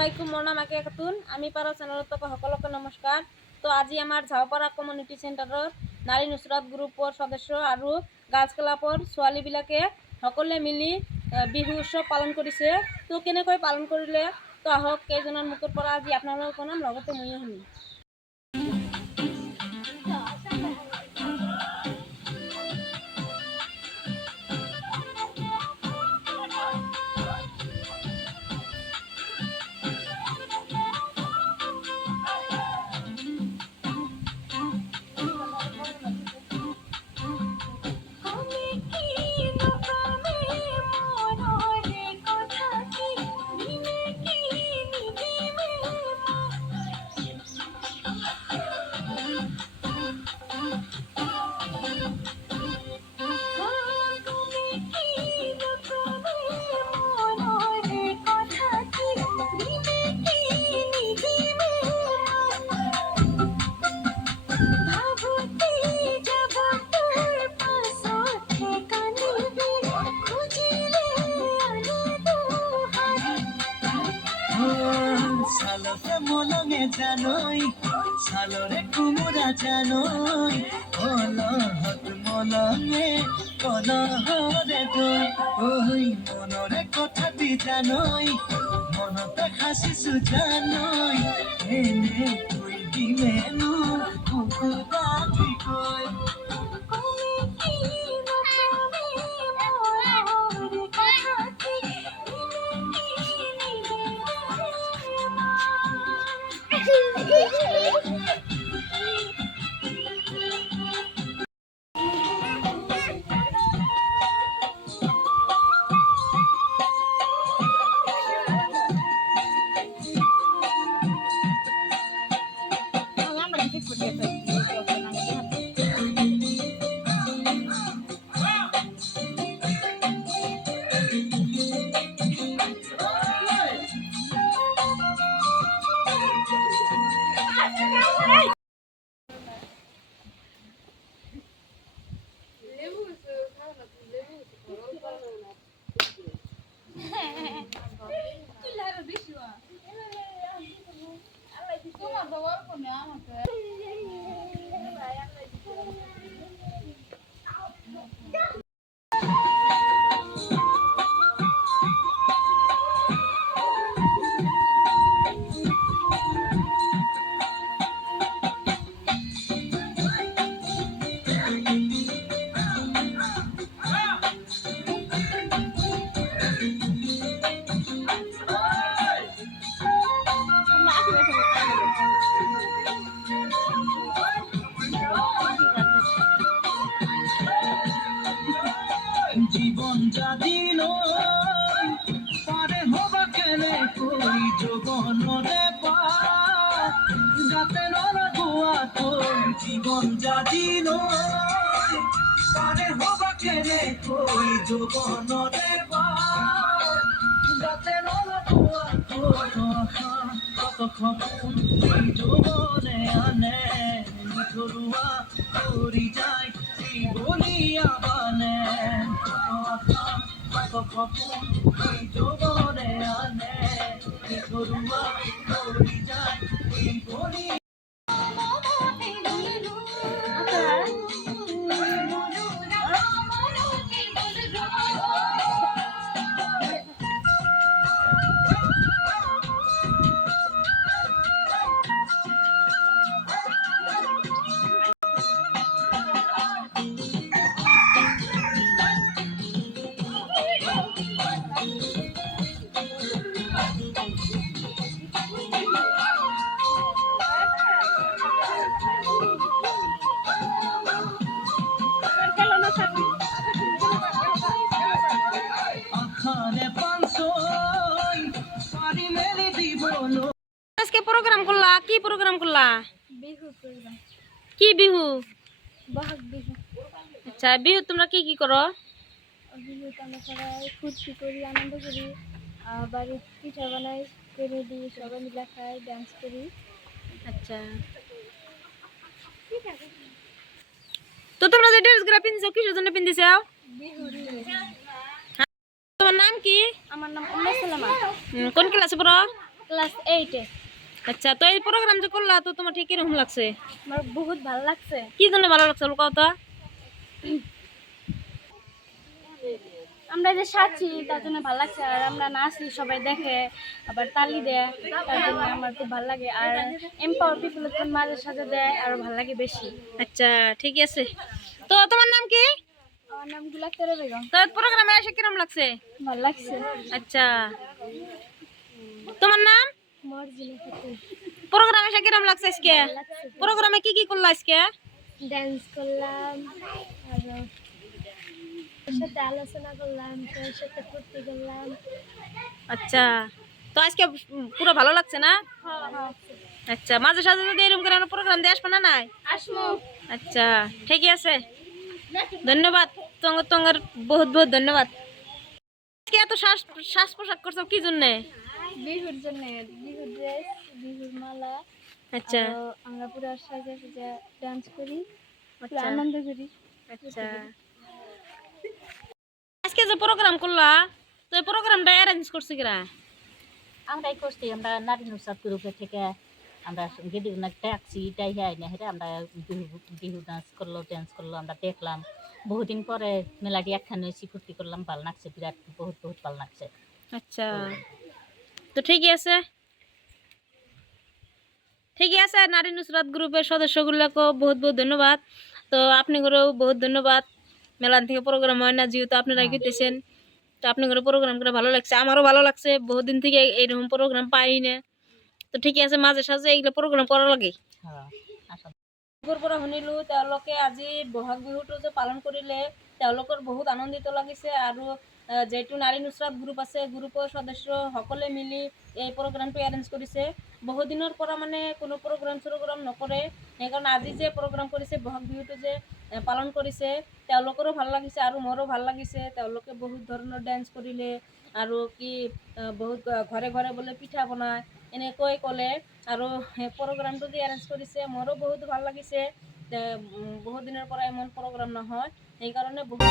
আলাইকুম, মোৰ নাম আকিয়া খাতুন। আমি পাৰা চেনেলত সকলোকে নমস্কাৰ। তো আজি আমাৰ ঝাওপাৰা কমিউনিটি চেণ্টাৰৰ নাৰী নুসৰাত গ্ৰুপৰ সদস্য আৰু গাৰ্লছ ক্লাবৰ ছোৱালীবিলাকে সকলোৱে মিলি বিহু উৎসৱ পালন কৰিছে। তো কেনেকৈ পালন কৰিলে তো আহক কেইজনৰ মুখৰ পৰা আজি আপোনালোকক জনাম, লগতে ময়ো শুনিম। সালতে মলঙে জানই সালরে কুমুরা জানই কলহত মলঙে কলহরে দই ওই মনরে কথাটি জানই মনতে হাসিছু জানই এনে তুই দিমেনু কুকুদাটি কই জীবন জাদিল পারে হবা কেনে কই যোগনরে পা গাতে নরগুয়া তোর জীবন জাদিল পারে হবা কেনে কই যোগনরে পা গাতে নরগুয়া তোর কত খবর এই যোগনে আনে মিঠুয়া করি যায় এই বলিয়া বানে খবর এই যোগনে আনে মিঠুয়া করি যায় এই বলি আজকে প্রোগ্রাম করলা, কি প্রোগ্রাম করলা? বিহু প্রোগ্রাম। কি বিহু? বহাগ বিহু। আচ্ছা, বিহু তোমরা কি কি করো? বিহু আমরা সবাই ফুর্তি করি, আনন্দ করি, বাড়ির পিঠা বানাই, করে দিই, সবাই মিলে খাই, ডান্স করি। আচ্ছা, তো তোমরা যে ড্রেসগুলো পিনছো কিসের জন্য পিনদিছো? বিহু। তোমার নাম কি? আমার নাম উম্মে সালামা। কোন ক্লাসে পড়ো? ক্লাস 8-এ। আচ্ছা, তো এই প্রোগ্রাম যে করলা তো তোমার ঠিক কিরকম লাগছে? আমার বহুত ভালো লাগছে। কি জন্য ভালো লাগছে বলো তো? আমরা যে সাজছি তার জন্য ভালো লাগছে, আর আমরা নাচি সবাই দেখে আবার তালি দেয়, তার জন্য আমার খুব ভালো লাগে। আর এম্পাওয়ার পিপল মাঝে সাথে দেয় আরো ভালো লাগে বেশি। আচ্ছা, ঠিক আছে। তো তোমার নাম কি? আমার নাম গুলাক্তারা বেগম। তো প্রোগ্রামে এসে কিরকম লাগছে? ভালো লাগছে। আচ্ছা, তোমার নাম? মর্জিনা খাতুন। প্রোগ্রামে এসে কিরকম লাগছে আজকে? ভালো লাগছে। প্রোগ্রামে কি কি করলা আজকে? ড্যান্স করলাম, আর ওর সাথে আলোচনা করলাম, সবার সাথে ফুর্তি করলাম। আচ্ছা, তো আজকে পুরো ভালো লাগছে না? হ্যাঁ, আচ্ছা, মাঝে সাঝে যদি এরকম করে প্রোগ্রাম দিয়ে আসবে না নাই? আসমু। আচ্ছা, ঠিকই আছে, ধন্যবাদ। তোমার বহুত বহুত ধন্যবাদ। আজকে এত শ্বাস পোশাক করছো কি জন্যে? বিহুর জন্য, বিহুর ড্রেস, বিহুর মালা। আচ্ছা আরো আমরা পুরো সাজে সাজে ডান্স করি, পুরো আচ্ছা আনন্দ করি। আচ্ছা, আজকে যে প্রোগ্রাম করলা তো এই প্রোগ্রামটা অ্যারেঞ্জ করছে কিরা? আমরাই করছি, আমরা নারী নুসরাত গ্রুপের থেকে আমরা গেদি ট্যাক্সি টাই হ্যাঁ হেরে আমরা বিহু বিহু ডান্স করলো, ড্যান্স করলো, আমরা দেখলাম। বহুদিন পরে মেলাটি একখানে হয়েছি, ফুর্তি করলাম, ভালো লাগছে, বিরাট বহুত বহুত ভালো লাগছে। আচ্ছা, তো ঠিকই আছে, ঠিকই আছে। নারী নুসরাত গ্রুপের সদস্যগুলোকেও বহুত বহুত ধন্যবাদ। তো আপনাদেরও বহুত ধন্যবাদ। মেলান থেকে প্রোগ্রাম হয় না, যেহেতু আপনারা গেতেছেন, তো আপনাদের প্রোগ্রাম করে ভালো লাগছে, আমারও ভালো লাগছে। বহুদিন থেকে এইরকম প্রোগ্রাম পাই না। তো ঠিকই আছে, মাঝে সাঝে এইগুলো প্ৰগ্ৰাম করা লাগে। হ্যাঁ, আসলে পৰা শুনিলো তেওঁলোকে আজি বহাগ বিহুটো যে পালন কৰিলে তেওঁলোকৰ বহুত আনন্দিত লাগিছে। আৰু যেহেতু নাৰী নুসরাত গ্ৰুপ আছে, গ্ৰুপৰ সদস্য সকলে মিলি এই প্ৰগ্ৰামটো এৰেঞ্জ কৰিছে। বহুত দিনৰ পৰা মানে কোনো প্ৰগ্ৰাম নকৰে, সেইকাৰণে আজি যে প্ৰগ্ৰাম কৰিছে বহাগ বিহুটো যে পালন কৰিছে তেওঁলোকৰো ভাল লাগিছে আৰু মোৰো ভাল লাগিছে। তেওঁলোকে বহুত ধৰণৰ ডেন্স কৰিলে আৰু কি বহুত ঘৰে ঘৰে বোলে পিঠা বনায় এনেকৈ ক'লে। আৰু প্ৰগ্ৰামটো যে এৰেঞ্জ কৰিছে মোৰো বহুত ভাল লাগিছে। বহুত দিনৰ পৰা ইমান প্ৰগ্ৰাম নহয়, সেইকাৰণে বহুত